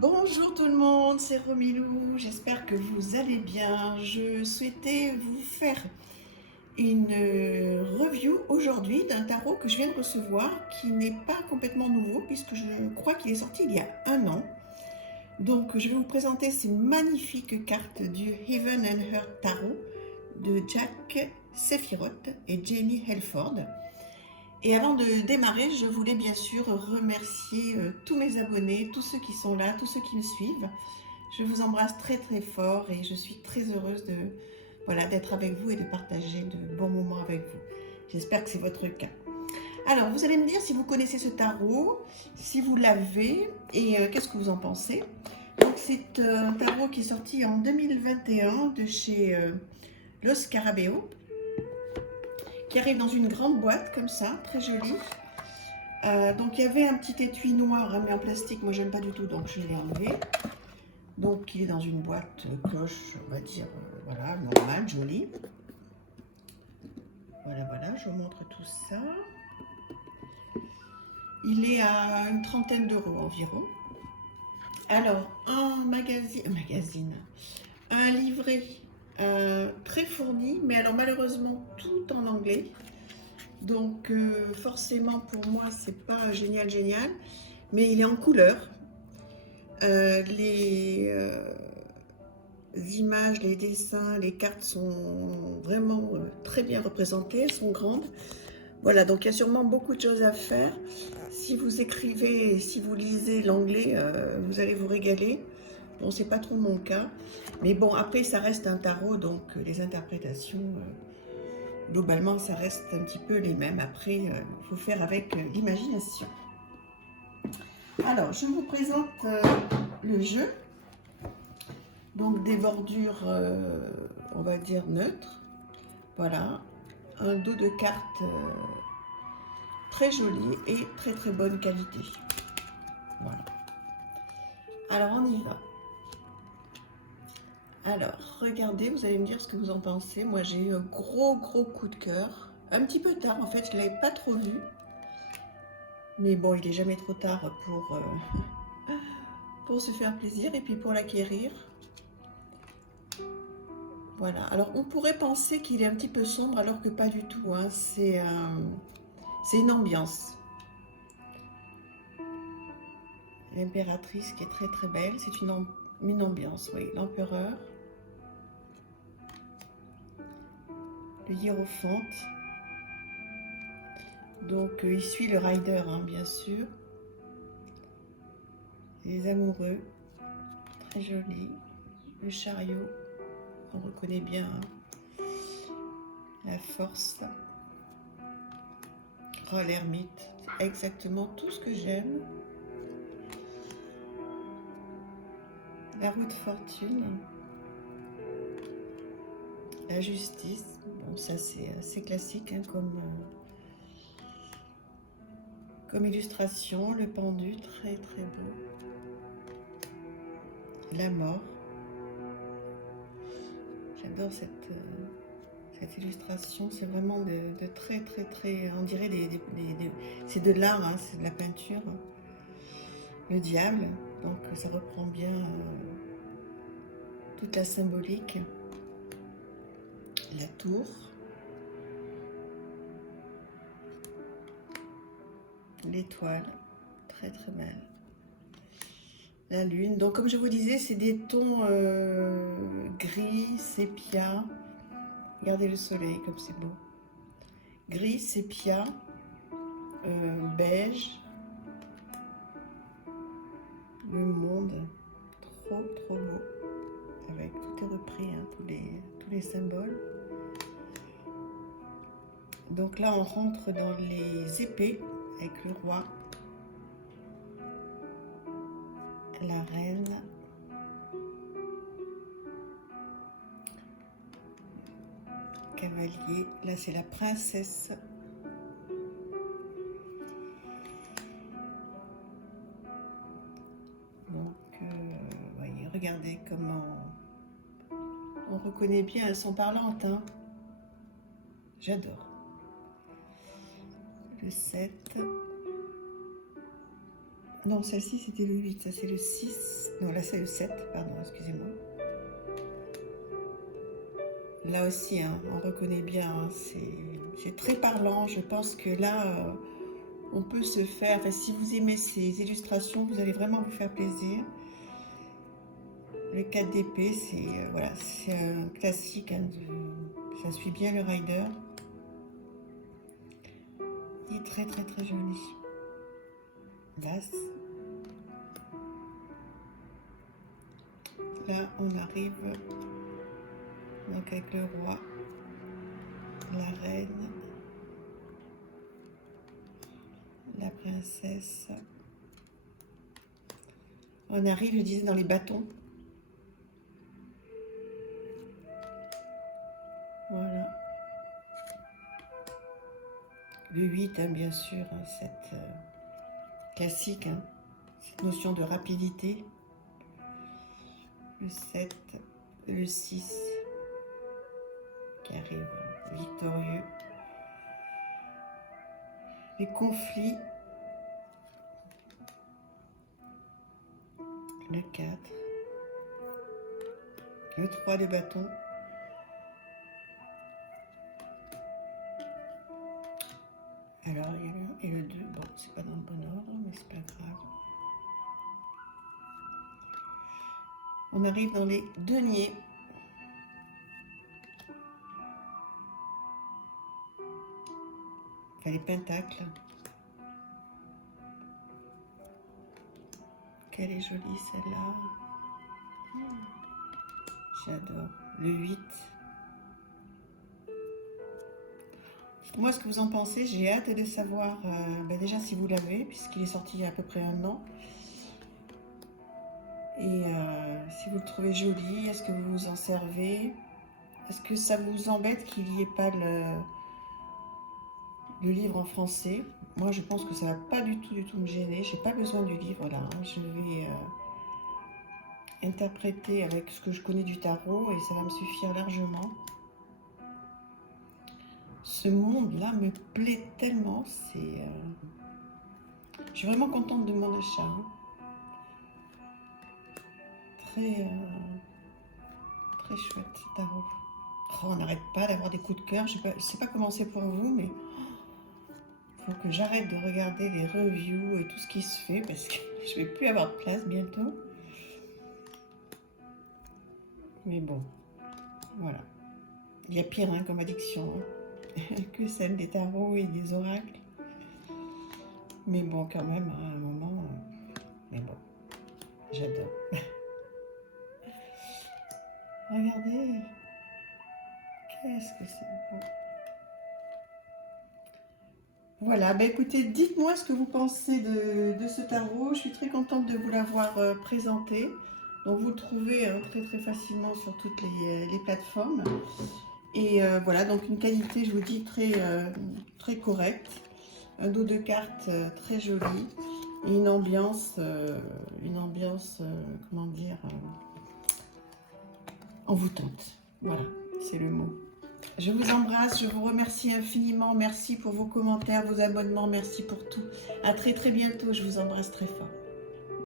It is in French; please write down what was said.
Bonjour tout le monde, c'est Romilou, j'espère que vous allez bien. Je souhaitais vous faire une review aujourd'hui d'un tarot que je viens de recevoir qui n'est pas complètement nouveau puisque je crois qu'il est sorti il y a un an. Donc je vais vous présenter ces magnifiques cartes du Heaven and Earth Tarot de Jack Sephiroth et Jenny Helford. Et avant de démarrer, je voulais bien sûr remercier tous mes abonnés, tous ceux qui sont là, tous ceux qui me suivent. Je vous embrasse très très fort et je suis très heureuse de voilà d'être avec vous et de partager de bons moments avec vous. J'espère que c'est votre cas. Alors, vous allez me dire si vous connaissez ce tarot, si vous l'avez et qu'est-ce que vous en pensez. Donc, c'est un tarot qui est sorti en 2021 de chez Los Scarabeo, qui arrive dans une grande boîte comme ça, très jolie. Donc il y avait un petit étui noir mais en plastique, moi j'aime pas du tout, donc je l'ai enlevé. Donc il est dans une boîte cloche, on va dire, voilà, normale, jolie. Voilà, je vous montre tout ça. Il est à une trentaine d'euros environ. Alors, un livret très fourni, mais alors malheureusement tout en anglais. Donc forcément pour moi c'est pas génial, mais il est en couleur. Les images, les dessins, les cartes sont vraiment très bien représentées, elles sont grandes. Voilà, donc il y a sûrement beaucoup de choses à faire. Si vous écrivez et si vous lisez l'anglais, vous allez vous régaler. Bon, c'est pas trop mon cas. Mais bon, après, ça reste un tarot, donc les interprétations, globalement, ça reste un petit peu les mêmes. Après, il faut faire avec l'imagination. Alors, je vous présente le jeu. Donc des bordures, on va dire neutres. Voilà, un dos de cartes très joli et très très bonne qualité. Voilà. Alors on y va. Alors regardez, vous allez me dire ce que vous en pensez. Moi j'ai eu un gros coup de cœur. Un petit peu tard en fait, je ne l'avais pas trop vu. Mais bon, il n'est jamais trop tard pour se faire plaisir et puis pour l'acquérir. Voilà, alors on pourrait penser qu'il est un petit peu sombre alors que pas du tout, hein. C'est une ambiance. L'impératrice qui est très très belle, c'est une ambiance, oui. L'empereur, le hiérophante, donc il suit le rider, hein, bien sûr. Les amoureux, très joli. Le chariot, on reconnaît bien, hein. La force. Oh, l'ermite, c'est exactement tout ce que j'aime. La roue de fortune. La justice, bon ça c'est assez classique, hein, comme illustration. Le pendu, très très beau. La mort. J'adore cette illustration, c'est vraiment de très très très, on dirait c'est de l'art, hein, c'est de la peinture. Le diable, donc ça reprend bien toute la symbolique. La tour. L'étoile, très très belle. La lune, donc comme je vous disais, c'est des tons gris, sépia. Regardez le soleil comme c'est beau. Gris, sépia, beige. Le monde, trop beau. Avec tout est repris, hein, tous les symboles. Donc là, on rentre dans les épées avec le roi, la reine, cavalier. Là, c'est la princesse. Donc, voyez, regardez comment on reconnaît bien, elles sont parlantes, hein. J'adore. Le 7. Non, celle-ci c'était le 8, ça c'est le 6. Non, là c'est le 7, pardon, excusez-moi. Là aussi, hein, on reconnaît bien, hein, c'est très parlant. Je pense que là, on peut se faire... Enfin, si vous aimez ces illustrations, vous allez vraiment vous faire plaisir. Le 4 d'épée, c'est voilà, c'est un classique, hein, ça suit bien le rider. Il est très très très joli. L'as. Là, on arrive donc avec le roi, la reine, la princesse. On arrive, je disais, dans les bâtons. Voilà. Le 8, hein, bien sûr, hein, cette classique, hein, cette notion de rapidité. Le 7, le 6 qui arrive victorieux. Les conflits. Le 4. Le 3 de bâton. Alors, il y a le 1 et le 2. Bon, c'est pas dans le bon ordre, mais c'est pas grave. On arrive dans les deniers. Enfin, les pentacles. Quelle est jolie celle-là. J'adore. Le 8. Moi, ce que vous en pensez, j'ai hâte de savoir déjà si vous l'avez, puisqu'il est sorti il y a à peu près un an. Et si vous le trouvez joli, est-ce que vous vous en servez? Est-ce que ça vous embête qu'il n'y ait pas le livre en français? Moi, je pense que ça va pas du tout me gêner. J'ai pas besoin du livre là. Hein. Je vais interpréter avec ce que je connais du tarot et ça va me suffire largement. Ce monde-là me plaît tellement. Je suis vraiment contente de mon achat. Hein. Très chouette tarot. Oh, on n'arrête pas d'avoir des coups de cœur. Je sais pas comment c'est pour vous, mais il faut que j'arrête de regarder les reviews et tout ce qui se fait parce que je vais plus avoir de place bientôt. Mais bon, voilà. Il y a pire hein, comme addiction hein, que celle des tarots et des oracles. Mais bon, quand même, à un moment... Mais bon, j'adore. Regardez. Qu'est-ce que c'est beau. Voilà, bah écoutez, dites-moi ce que vous pensez de ce tarot. Je suis très contente de vous l'avoir présenté. Donc vous le trouvez très très facilement sur toutes les plateformes. Et voilà, donc une qualité, je vous dis, très correcte. Un dos de cartes très joli. Et une ambiance comment dire, envoûtante. Voilà, c'est le mot. Je vous embrasse, je vous remercie infiniment. Merci pour vos commentaires, vos abonnements, merci pour tout. À très très bientôt, je vous embrasse très fort.